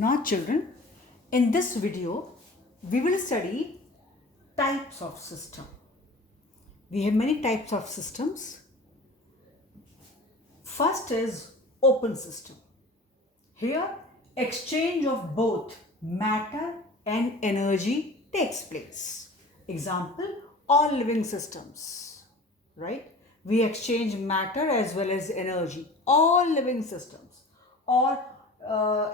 Now children, in this video, we will study types of system. We have many types of systems. First is open system. Here, exchange of both matter and energy takes place. Example, all living systems, right? We exchange matter as well as energy, all living systems. Or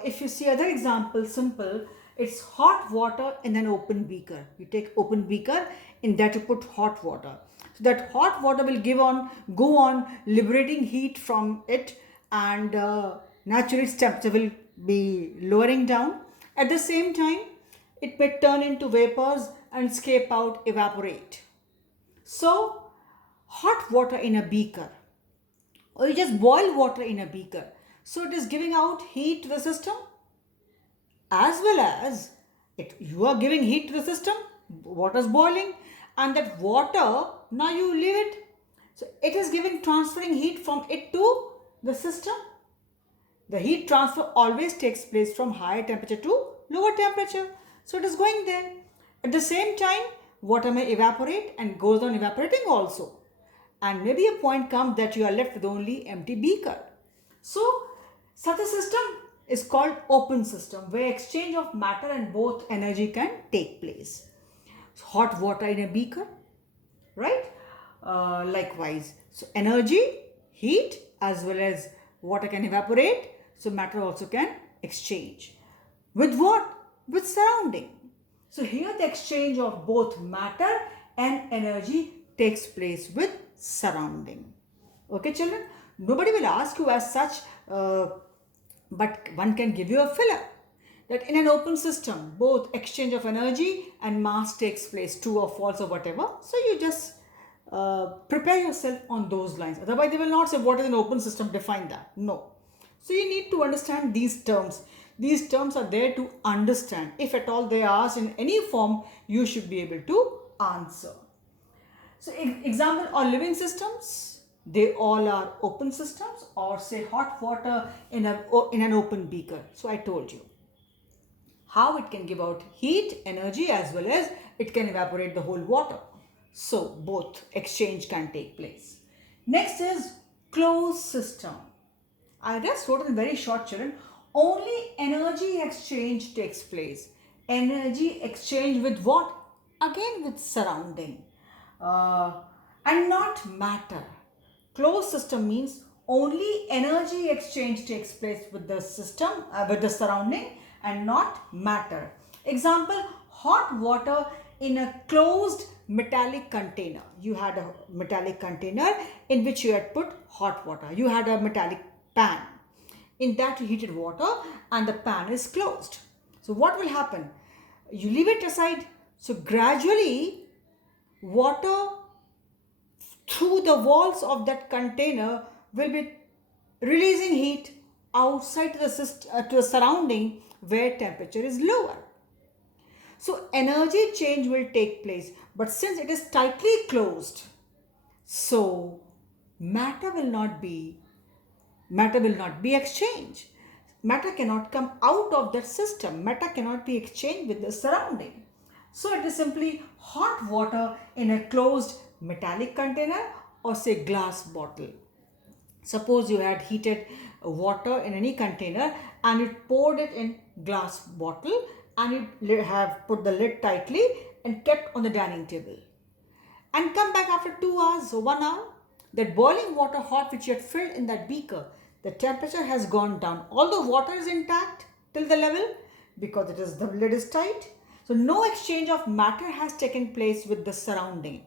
if you see other example, simple, it's hot water in an open beaker. You take open beaker, in that you put hot water. So that hot water will go on liberating heat from it, and naturally its temperature will be lowering down. At the same time, it may turn into vapors and escape out, evaporate. So hot water in a beaker, or you just boil water in a beaker, so it is giving out heat to the system, as well as you are giving heat to the system, water is boiling, and that water, now you leave it, so it is transferring heat from it to the system. The heat transfer always takes place from higher temperature to lower temperature, so it is going there. At the same time, water may evaporate and goes on evaporating also, and maybe a point comes that you are left with only empty beaker. So such a system is called open system, where exchange of matter and both energy can take place. So hot water in a beaker, right? Likewise, so energy, heat, as well as water can evaporate, so matter also can exchange. With what? With surrounding. So here the exchange of both matter and energy takes place with surrounding. Okay children, nobody will ask you as such, but one can give you a filler that in an open system both exchange of energy and mass takes place, true or false or whatever. So you just prepare yourself on those lines. Otherwise they will not say what is an open system, define that. No. So you need to understand these terms. These terms are there to understand. If at all they are asked in any form, you should be able to answer. So example, all living systems, they all are open systems, or say hot water in an open beaker. So I told you how it can give out heat, energy, as well as it can evaporate the whole water. So both exchange can take place. Next is closed system. I just wrote in very short, children. Only energy exchange takes place. Energy exchange with what? Again with surrounding. And not matter. Closed system means only energy exchange takes place with the system, with the surrounding, and not matter. Example, hot water in a closed metallic container. You had a metallic container in which you had put hot water. You had a metallic pan. In that you heated water and the pan is closed. So what will happen? You leave it aside. So gradually water through the walls of that container will be releasing heat outside to the surrounding where temperature is lower. So energy change will take place, but since it is tightly closed, so matter will not be exchanged. Matter cannot come out of that system. Matter cannot be exchanged with the surrounding. So it is simply hot water in a closed metallic container, or say glass bottle. Suppose you had heated water in any container and you poured it in glass bottle, and you have put the lid tightly and kept on the dining table, and come back after 2 hours or 1 hour. That boiling water hot which you had filled in that beaker, the temperature has gone down. Although water is intact till the level, because the lid is tight. So no exchange of matter has taken place with the surrounding.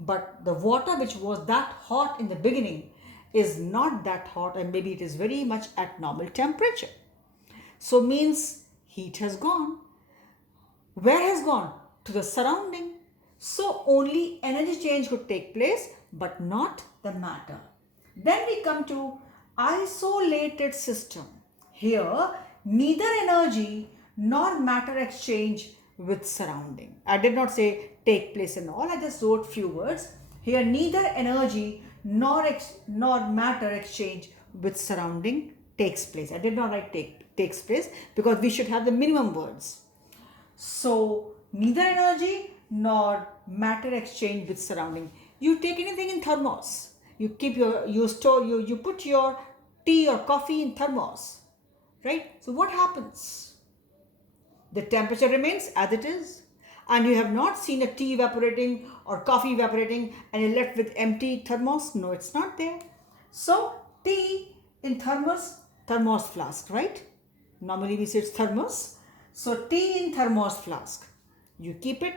But the water which was that hot in the beginning is not that hot, and maybe it is very much at normal temperature. So means heat has gone. Where has gone? To the surrounding. So only energy change could take place, but not the matter. Then we come to isolated system. Here, neither energy nor matter exchange with surrounding. I did not say take place and all. I just wrote few words. Here, neither energy nor matter exchange with surrounding takes place. I did not write takes place, because we should have the minimum words. So neither energy nor matter exchange with surrounding. You take anything in thermos. You keep you put your tea or coffee in thermos, right? So what happens? The temperature remains as it is, and you have not seen a tea evaporating or coffee evaporating and you're left with empty thermos. No, it's not there. So tea in thermos flask, right? Normally we say it's thermos. So tea in thermos flask. You keep it,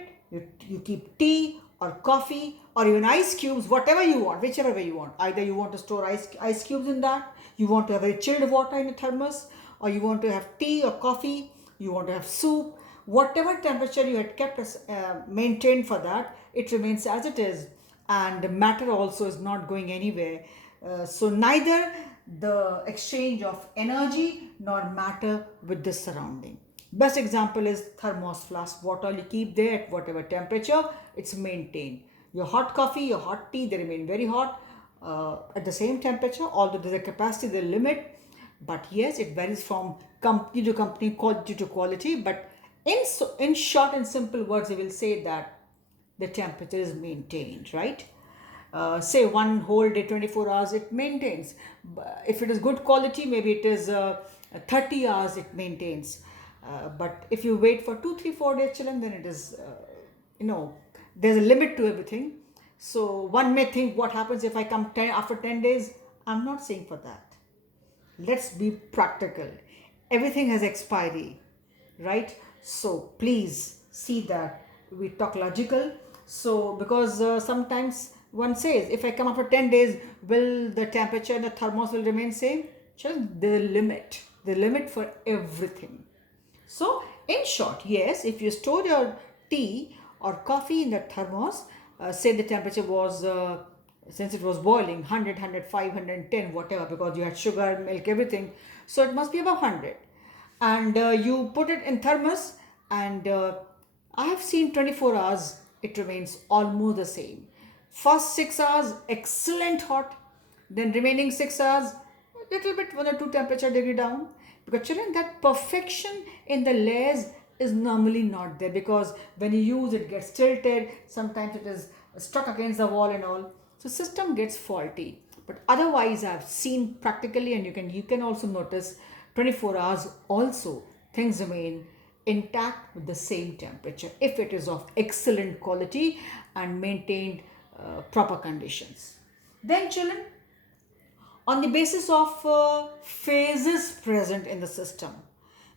you keep tea or coffee or even ice cubes, whatever you want, whichever way you want. Either you want to store ice cubes in that, you want to have very chilled water in a thermos, or you want to have tea or coffee, you want to have soup. Whatever temperature you had kept maintained for that, it remains as it is, and the matter also is not going anywhere. So neither the exchange of energy nor matter with the surrounding. Best example is thermos flask. Water you keep there at whatever temperature, it's maintained. Your hot coffee, your hot tea, they remain very hot at the same temperature, although there's a capacity, the limit. But yes, it varies from company to company, quality to quality. But in short and simple words, we will say that the temperature is maintained, right? Say one whole day, 24 hours, it maintains. If it is good quality, maybe it is 30 hours it maintains. But if you wait for 2, 3, 4 days children, then it is, there's a limit to everything. So one may think, what happens if I come after 10 days? I'm not saying for that. Let's be practical. Everything has expiry, right? So please see that we talk logical. So because sometimes one says, if I come after 10 days, will the temperature in the thermos will remain same? Children, the limit for everything. So in short, yes, if you store your tea or coffee in the thermos, say the temperature was, since it was boiling, 100, 105, 110, whatever, because you had sugar, milk, everything. So it must be above 100. And you put it in thermos, and I have seen 24 hours, it remains almost the same. First 6 hours, excellent hot. Then remaining 6 hours, a little bit 1 or 2 temperature degree down. Because children, that perfection in the layers is normally not there, because when you use it gets tilted, sometimes it is struck against the wall and all. So system gets faulty. But otherwise I've seen practically, and you can also notice 24 hours also things remain intact with the same temperature if it is of excellent quality and maintained proper conditions. Then children, on the basis of phases present in the system,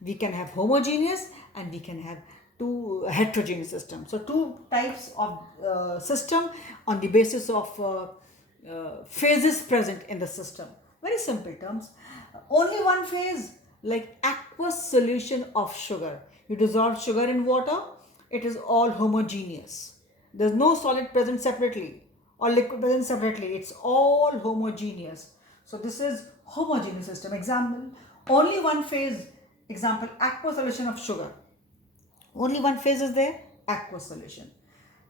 we can have homogeneous and we can have two heterogeneous systems. So two types of system on the basis of phases present in the system. Very simple terms. Only one phase, like aqueous solution of sugar. You dissolve sugar in water, it is all homogeneous. There's no solid present separately or liquid present separately. It's all homogeneous. So this is homogeneous system. Example, only one phase. Example, aqueous solution of sugar. Only one phase is there, aqueous solution.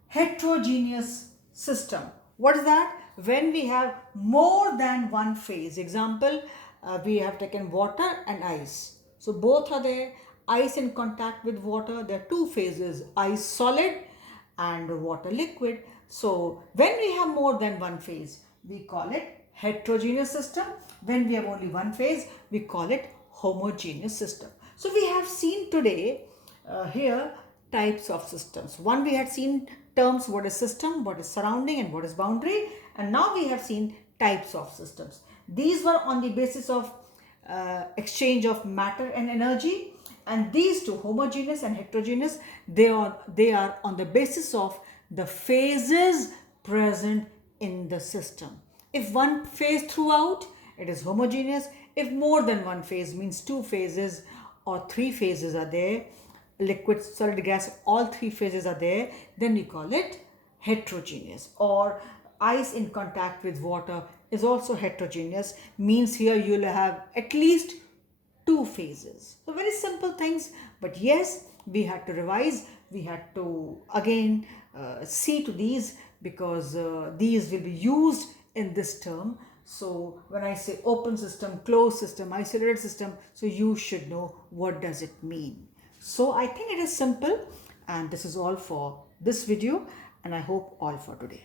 Heterogeneous system. What is that? When we have more than one phase. Example, we have taken water and ice. So both are there. Ice in contact with water. There are two phases, ice solid and water liquid. So when we have more than one phase, we call it heterogeneous system. When we have only one phase, we call it homogeneous system. So we have seen today here types of systems. One, we had seen terms, what is system, what is surrounding, and what is boundary. And now we have seen types of systems. These were on the basis of exchange of matter and energy. And these two, homogeneous and heterogeneous, they are on the basis of the phases present in the system. If one phase throughout, it is homogeneous. If more than one phase, means two phases or three phases are there, liquid, solid, gas, all three phases are there, then we call it heterogeneous. Or ice in contact with water is also heterogeneous, means here you will have at least two phases. So very simple things, but yes, we had to revise, we had to again see to these, because these will be used in this term So when I say open system, closed system, isolated system, so you should know what does it mean. So I think it is simple, and this is all for this video, and I hope all for today.